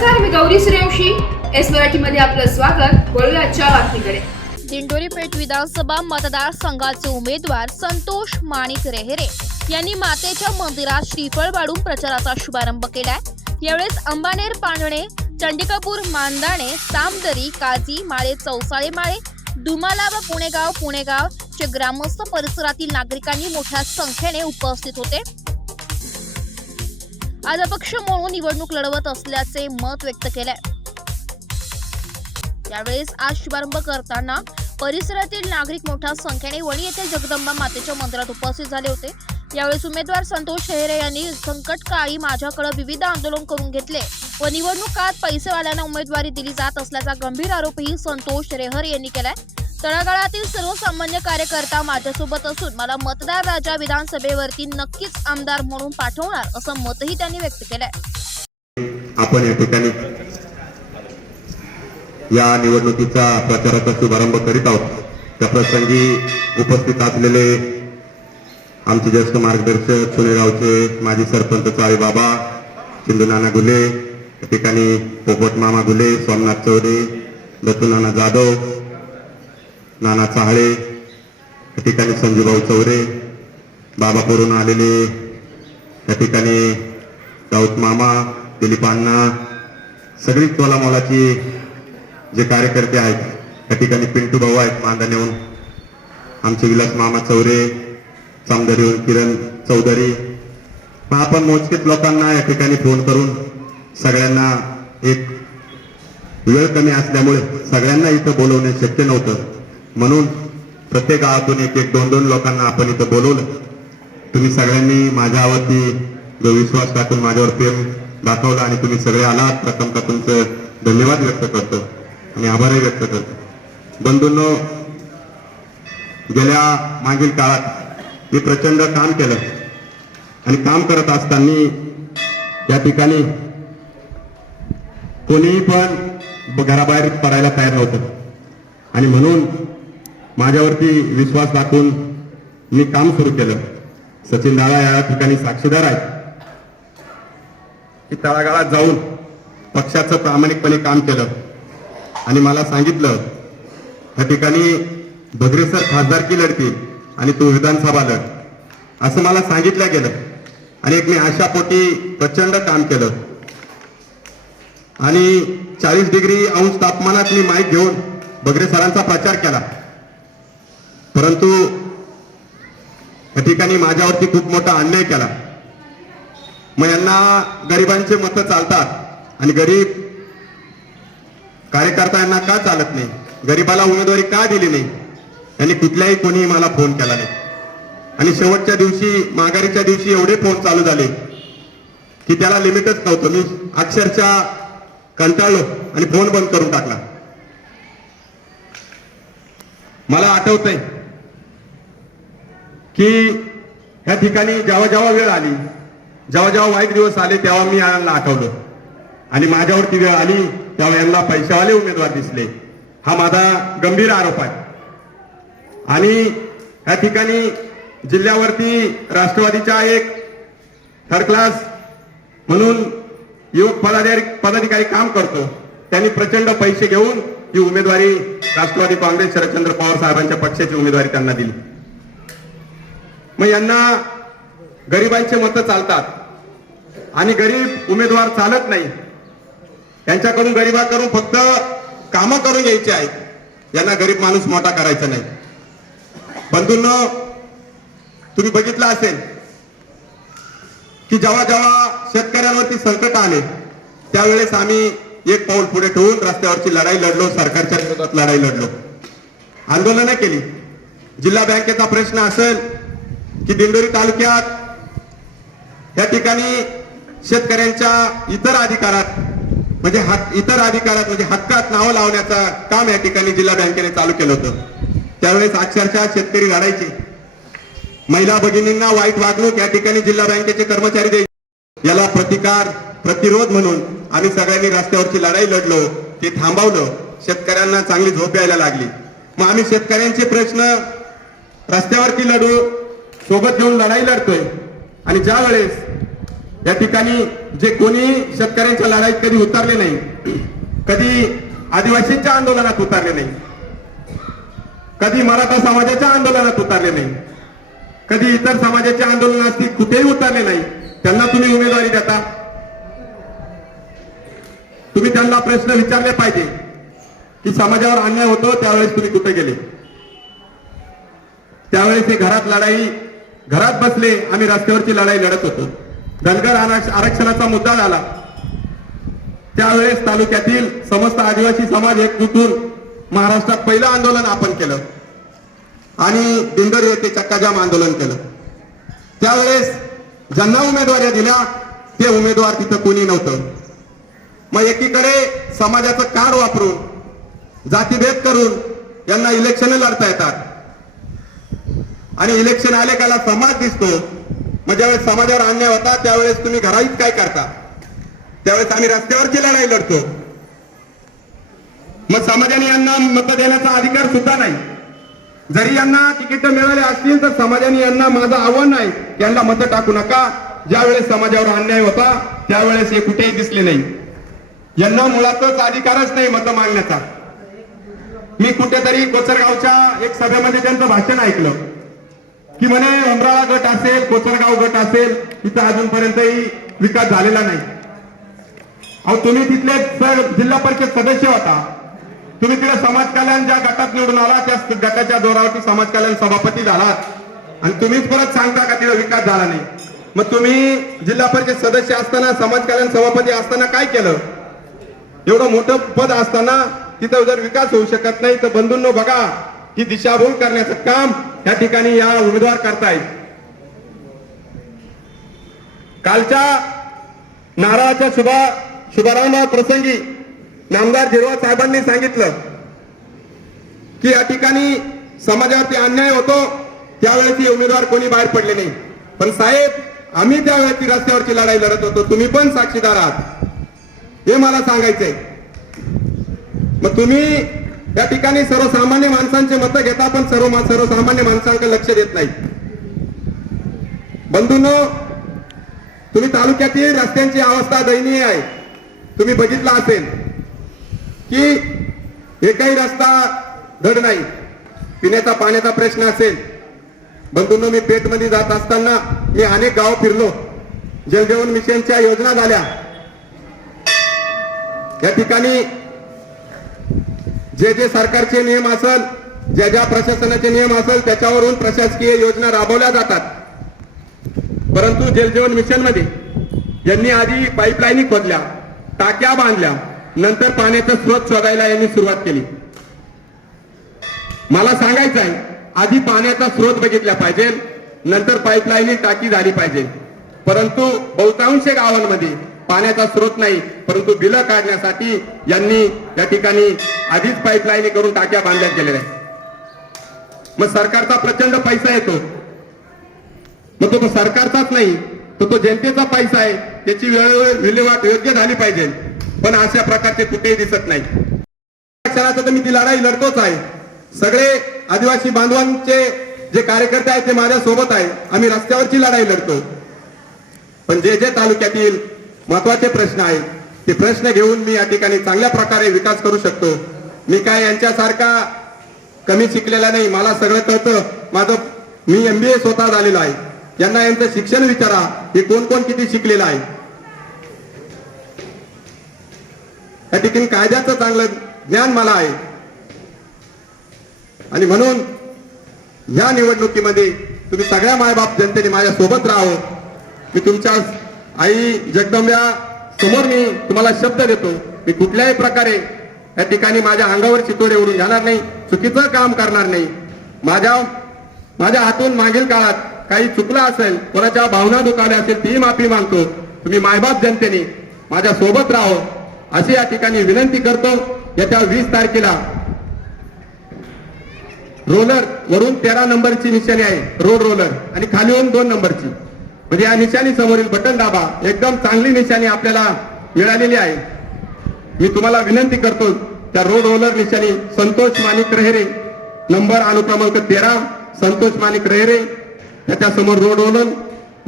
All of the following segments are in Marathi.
नमस्कार, मी गौरी सूर्यवंशी. एस मराठीमध्ये आपलं स्वागत. वळूया आजच्या बातमीकडे. दिंडोरी पेठ विधानसभा मतदारसंघाचे उमेदवार संतोष माणिक रेहरे यांनी मातेच्या मंदिरात श्रीफळ वाढून प्रचाराचा शुभारंभ केलाय. यावेळेस अंबानेर, पांढणे, चंडिकापूर, मांदाणे, सामदरी, काजी, माळे, चौसाळे माळे, दुमाला व पुणेगाव चे ग्रामस्थ परिसरातील नागरिकांनी मोठ्या संख्येने उपस्थित होते. आज अपक्ष म्हणून निवडणूक लढवत असल्याचे मत व्यक्त केले. यावेळेस आज शुभारंभ करताना परिसरातील नागरिक मोठ्या संख्येने वणी येथे जगदंबा मातेच्या मंदिरात उपस्थित झाले होते. यावेळेस उमेदवार संतोष रेहरे यांनी संकटकाळी माझ्याकडे विविध आंदोलन करून घेतले व निवडणुकात पैसेवाल्यांना उमेदवारी दिली जात असल्याचा गंभीर आरोपही संतोष रेहरे यांनी केलाय. तळागाळातील सर्वसामान्य कार्यकर्ता माझ्यासोबत असून मला मतदार राजा विधानसभेवरती नक्कीच आमदार म्हणून पाठवणार असं मतही त्यांनी व्यक्त केलंय. आपण या ठिकाणी या निवडणुकीचा प्रचाराचा शुभारंभ करीत आहोत. त्या प्रसंगी उपस्थित असलेले आमचे ज्येष्ठ मार्गदर्शक पुणेगावचे माजी सरपंच चाळे बाबा, सिंधू नाना गुले, या ठिकाणी पोपट मामा गुले, सोमनाथ चौरे, दत्तू नाना जाधव, नाना चाहळे, या ठिकाणी संजूभाऊ चौरे, बाबापूरून आलेले या ठिकाणी राऊत मामा, दिलीप अण्णा, सगळी तोला मोलाची जे कार्यकर्ते आहेत, या ठिकाणी पिंटू भाऊ आहेत मांदानेहून, आमचे विलास मामा चौरे, सामदरीहून किरण चौधरी. आपण मोजकेच लोकांना या ठिकाणी फोन करून सगळ्यांना, एक वेळ कमी असल्यामुळे सगळ्यांना इथं बोलवणे शक्य नव्हतं, म्हणून प्रत्येक गावातून एक एक दोन लोकांना आपण इथं बोलवलं. तुम्ही सगळ्यांनी माझ्यावरती जो विश्वास टाकून माझ्यावर प्रेम दाखवला आणि तुम्ही सगळे आलात, प्रथमतः तुमचं धन्यवाद व्यक्त करतो आणि आभारही व्यक्त करतो. बंधूंनो, गेल्या मागील काळात मी प्रचंड काम केलं आणि काम करत असताना या ठिकाणी कोणीही पण घराबाहेर पडायला तयार नव्हतं आणि म्हणून माझ्यावरती विश्वास दाखवून मी काम सुरू केलं. सचिन दादा या ठिकाणी साक्षीदार आहेत की तळागाळात जाऊन पक्षाचं प्रामाणिकपणे काम केलं आणि मला सांगितलं या ठिकाणी भगरे सर खासदारकी लढतील आणि तू विधानसभा लढ, असं मला सांगितलं गेलं. आणि एक मी आशापोटी प्रचंड काम केलं आणि 40 डिग्री अंश तापमानात मी माईक घेऊन भगरे सरांचा प्रचार केला. परंतु या ठिकाणी माझ्यावरती खूप मोठा अन्याय केला. मग यांना गरिबांचे मतं चालतात आणि गरीब कार्यकर्ता यांना का चालत नाही, गरीबाला उमेदवारी का दिली नाही, यांनी कुठल्याही कोणी मला फोन केला नाही. आणि शेवटच्या दिवशी, माघारीच्या दिवशी एवढे फोन चालू झाले की त्याला लिमिटच नव्हतं. मी अक्षरशः कंटाळलो आणि फोन बंद करून टाकला. मला आठवतंय की ह्या ठिकाणी जेव्हा जेव्हा वेळ आली, जेव्हा जेव्हा वाईट दिवस आले, तेव्हा मी यांना आठवलं आणि माझ्यावरती वेळ आली तेव्हा यांना पैशावाले उमेदवार दिसले. हा माझा गंभीर आरोप आहे. आणि ह्या ठिकाणी जिल्ह्यावरती राष्ट्रवादीचा एक थर्ड क्लास म्हणून युवक पदाधिकारी काम करतो, त्यांनी प्रचंड पैसे घेऊन ही उमेदवारी राष्ट्रवादी काँग्रेस शरदचंद्र पवार साहेबांच्या पक्षाची उमेदवारी त्यांना दिली. मग यांना गरिबांचे मतं चालतात आणि गरीब उमेदवार चालत नाही. यांच्याकडून गरिबाकडून फक्त कामं करून घ्यायची आहेत, यांना गरीब माणूस मोठा करायचा नाही. बंधूंनो, तुम्ही बघितलं असेल की जेव्हा जेव्हा शेतकऱ्यांवरती संकट आले त्यावेळेस आम्ही एक पाऊल पुढे ठेवून रस्त्यावरची लढाई लढलो, सरकारच्या विरोधात लढाई लढलो, आंदोलनं केली. जिल्हा बँकेचा प्रश्न असेल की दिंडोरी तालुक्यात या ठिकाणी शेतकऱ्यांच्या इतर अधिकारात म्हणजे हक्कात नावं लावण्याचं काम या ठिकाणी जिल्हा बँकेने चालू केलं होतं. त्यावेळेस अक्षरशः शेतकरी लढायचे, महिला भगिनींना वाईट वागणूक या ठिकाणी जिल्हा बँकेचे कर्मचारी द्यायचे. याला प्रतिरोध म्हणून आम्ही सगळ्यांनी रस्त्यावरची लढाई लढलो, ते थांबवलं. शेतकऱ्यांना चांगली झोप यायला लागली. मग आम्ही शेतकऱ्यांचे प्रश्न रस्त्यावरती लढू, सोबत घेऊन लढाई लढतोय. आणि ज्या वेळेस या ठिकाणी जे कोणी शेतकऱ्यांच्या लढाईत कधी उतरले नाही, कधी आदिवासींच्या आंदोलनात उतरले नाही, कधी मराठा समाजाच्या आंदोलनात उतरले नाही, कधी इतर समाजाच्या आंदोलनात कुठेही उतरले नाही, त्यांना तुम्ही उमेदवारी देता? तुम्ही त्यांना प्रश्न विचारले पाहिजे की समाजावर अन्याय होतो त्यावेळेस तुम्ही कुठे गेले? त्यावेळेस हे घरात बसले, आम्ही रस्त्यावरची लढाई लढत होतो. धनगर आरक्षणाचा मुद्दा झाला, त्यावेळेस तालुक्यातील समस्त आदिवासी समाज एकजूट होऊन महाराष्ट्रात पहिलं आंदोलन आपण केलं आणि दिंडोरी येथे चक्काजाम आंदोलन केलं. त्यावेळेस ज्यांना उमेदवाऱ्या दिल्या ते उमेदवार तिथं कोणी नव्हतं. मग एकीकडे समाजाचं कार्ड वापरून जातीभेद करून यांना इलेक्शन लढता येतात आणि इलेक्शन आले काला समाज दिसतो. मग ज्यावेळेस समाजावर अन्याय होता त्यावेळेस तुम्ही घराईत काय करता? त्यावेळेस आम्ही रस्त्यावरची लढाई लढतो. मग समाजाने यांना मत देण्याचा अधिकार सुद्धा नाही. जरी यांना तिकीट मिळाले असतील तर समाजाने यांना माझं आव्हान आहे, यांना मत टाकू नका. ज्यावेळेस समाजावर अन्याय होता त्यावेळेस हे कुठेही दिसले नाही. यांना मुळातच अधिकारच नाही मत मागण्याचा. मी कुठेतरी कोचरगावच्या एक सभेमध्ये त्यांचं भाषण ऐकलं की म्हणे उमराळा गट असेल, कोचरगाव गट असेल, तिथं अजूनपर्यंतही विकास झालेला नाही. अहो तुम्ही तिथले जिल्हा परिषद सदस्य होता, तुम्ही तिथे समाज कल्याण ज्या गटात निवडून आला त्या गटाच्या जोरावरती समाज कल्याण सभापती झालात आणि तुम्हीच परत सांगता का तिथे विकास झाला नाही? मग तुम्ही जिल्हा परिषद सदस्य असताना, समाज कल्याण सभापती असताना काय केलं? एवढं मोठं पद असताना तिथं जर विकास होऊ शकत नाही तर बंधूंनो बघा की दिशाभूल करण्याचं काम या ठिकाणी या उमेदवार करतायत. कालच्या नारळाच्या शुभारंभ प्रसंगी नामदार झिरवाळ साहेबांनी सांगितलं की या ठिकाणी समाजावरती अन्याय होतो त्यावेळेस उमेदवार कोणी बाहेर पडले नाही. पण साहेब आम्ही त्यावेळेस रस्त्यावरची लढाई लढत होतो, तुम्ही पण साक्षीदार आहात, हे मला सांगायचंय. मग तुम्ही या ठिकाणी सर्वसामान्य माणसांचे मत घेता पण सर्वसामान्य माणसांकडे लक्ष देत नाही. बंधूंनो, तुम्ही तालुक्यातील रस्त्यांची अवस्था दयनीय आहे. तुम्ही बघितलं असेल की एकही रस्ता धड नाही. पिण्याचा पाण्याचा प्रश्न असेल. बंधूंनो, मी पेठमध्ये जात असताना मी अनेक गाव फिरलो. जलजीवन मिशनच्या योजना झाल्या. या ठिकाणी जे सरकारचे नियम असेल, ज्या प्रशासनाचे नियम असेल त्याच्यावरून प्रशासकीय योजना राबवल्या जातात. परंतु जलजीवन मिशन मध्ये यांनी आधी पाईपलाईनी खोदल्या, टाक्या बांधल्या, नंतर पाण्याचा स्रोत शोधायला यांनी सुरुवात केली. मला सांगायचं आहे, आधी पाण्याचा स्रोत बघितला पाहिजे, नंतर पाईपलाईनी टाकी झाली पाहिजे. परंतु बहुतांश गावांमध्ये पाण्याचा स्रोत नाही, परंतु बिलं काढण्यासाठी यांनी या ठिकाणी आधीच पाईपलाईनी करून टाक्या बांधल्या गेलेल्या आहेत. मग सरकारचा प्रचंड पैसा येतो, मग तो सरकारचाच नाही तो जनतेचा पैसा आहे, त्याची विल्हेवाट योग्य झाली पाहिजे. पण अशा प्रकारचे कुठेही दिसत नाही. क्षणाचं तर मी ती लढाई लढतोच आहे. सगळे आदिवासी बांधवांचे जे कार्यकर्ते आहेत ते माझ्या सोबत आहे. आम्ही रस्त्यावरची लढाई लढतो. पण जे तालुक्यातील महत्वाचे प्रश्न आहेत ते प्रश्न घेऊन मी या ठिकाणी चांगल्या प्रकारे विकास करू शकतो. मी काय यांच्यासारखा कमी शिकलेला नाही, मला सगळं कळतं. मी MBA स्वतः झालेलो आहे. यांना यांचं शिक्षण विचारा, हे कोण कोण किती शिकलेलं आहे. या ठिकाणी कायद्याचं चांगलं ज्ञान मला आहे आणि म्हणून या निवडणुकीमध्ये तुम्ही सगळ्या मायबाप जनतेने माझ्या सोबत राहावं. मी तुमच्या आई जगदंब्या समोर मी तुम्हाला शब्द देतो, मी कुठल्याही प्रकारे या ठिकाणी माझ्या अंगावर चितोडे उडून जाणार नाही, चुकीचं काम करणार नाही. माझ्या हातून मागील काळात काही चुकलं असेल, कोणाच्या भावना दुखावल्या असेल ती माफी मागतो. तुम्ही मायबाप जनतेने माझ्या सोबत राहावं अशी या ठिकाणी विनंती करतो. येत्या 20 तारखेला रोलर वरून 13 नंबरची निशाणी आहे, रोड रोलर, आणि खालीहून 2 नंबरची, म्हणजे या निशाणी समोरील बटन दाबा. एकदम चांगली निशाणी आपल्याला मिळालेली आहे. मी तुम्हाला विनंती करतो, त्या रोड रोलर निशाणी संतोष माणिक रेहरे, नंबर अनुक्रमांक 13 संतोष माणिक रेहरे, त्याच्या समोर रोड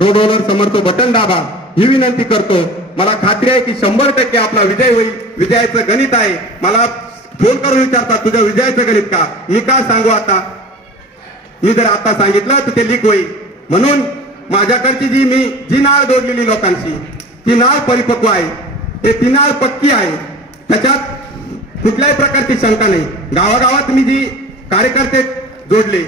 रोलर समोर तो बटन दाबा ही विनंती करतो. मला खात्री आहे की 100% आपला विजय होईल. विजयाचं गणित आहे. मला फोन करून विचारतात तुझ्या विजयाचं गणित का, मी का सांगू आता, मी जर आता सांगितलं तर ते लीक होईल. म्हणून माझ्याकडची जी नाळ जोडलेली लोकांची ती नाळ परिपक्व आहे, ती नाळ पक्की आहे, त्याच्यात कुठल्याही प्रकारची शंका नाही. गावागावात मी जी कार्यकर्ते जोडले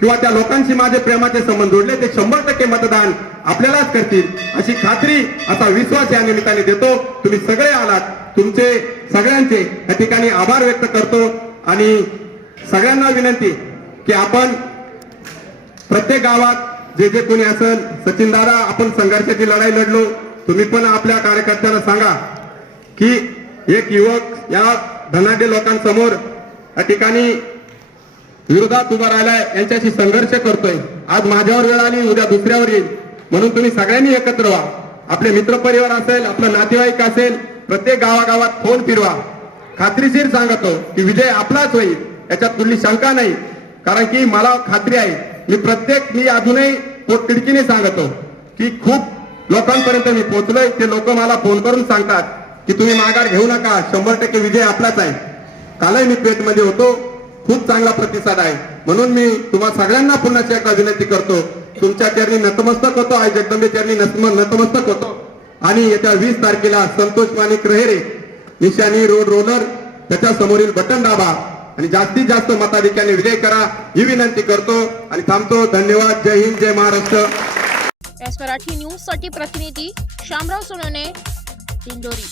किंवा त्या लोकांशी माझे प्रेमाचे संबंध जोडले ते 100% मतदान आपल्यालाच करतील अशी खात्री, असा विश्वास या निमित्ताने देतो. तुम्ही सगळे आलात, तुमचे सगळ्यांचे या ठिकाणी आभार व्यक्त करतो आणि सगळ्यांना विनंती की आपण प्रत्येक गावात जे कोणी असेल, सचिन दादा आपण संघर्षाची लढाई लढलो, तुम्ही पण आपल्या कार्यकर्त्यांना सांगा की एक युवक या धनाढ्य लोकांसमोर या ठिकाणी विरोधात उभा राहिलाय, यांच्याशी संघर्ष करतोय. आज माझ्यावर वेळ आली, उद्या दुसऱ्यावर येईल. म्हणून तुम्ही सगळ्यांनी एकत्र व्हा. आपले मित्रपरिवार असेल, आपलं नातेवाईक असेल, प्रत्येक गावागावात फोन फिरवा. खात्रीशीर सांगतो की विजय आपलाच होईल, याच्यात कुठली शंका नाही. कारण की मला खात्री आहे, मी अजूनही पोटतिडकीने सांगतो की खूप लोकांपर्यंत मी पोहोचलोय. ते लोक मला फोन करून सांगतात की तुम्ही माघार घेऊ नका, 100% विजय आपलाच आहे. कालही मी पेठमध्ये होतो, खूप चांगला प्रतिसाद आहे. म्हणून मी तुम्हा सगळ्यांना पुन्हा एकदा विनंती करतो, तुमच्या चरणी नतमस्तक होतो, आई जगदंबे चरणी नतमस्तक होतो. आणि येत्या 20 तारखेला संतोष माणिक रहेरे निशाणी रोड रोलर त्याच्या समोरील बटन दाबा आणि जास्तीत जास्त मताधिक्याने विजय करा ही विनंती करतो आणि थांबतो. धन्यवाद. जय हिंद, जय महाराष्ट्र. एस मराठी न्यूज साठी प्रतिनिधी शामराव सोनवणे, दिंडोरी.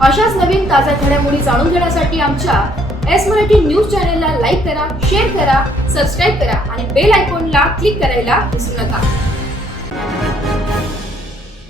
अशाच नवीन ताज्या घडामोडी जाणून घेण्यासाठी आमच्या एस मराठी न्यूज चॅनलला लाईक करा, शेअर करा, सबस्क्राईब करा आणि बेल आयकॉनला क्लिक करायला विसरू नका.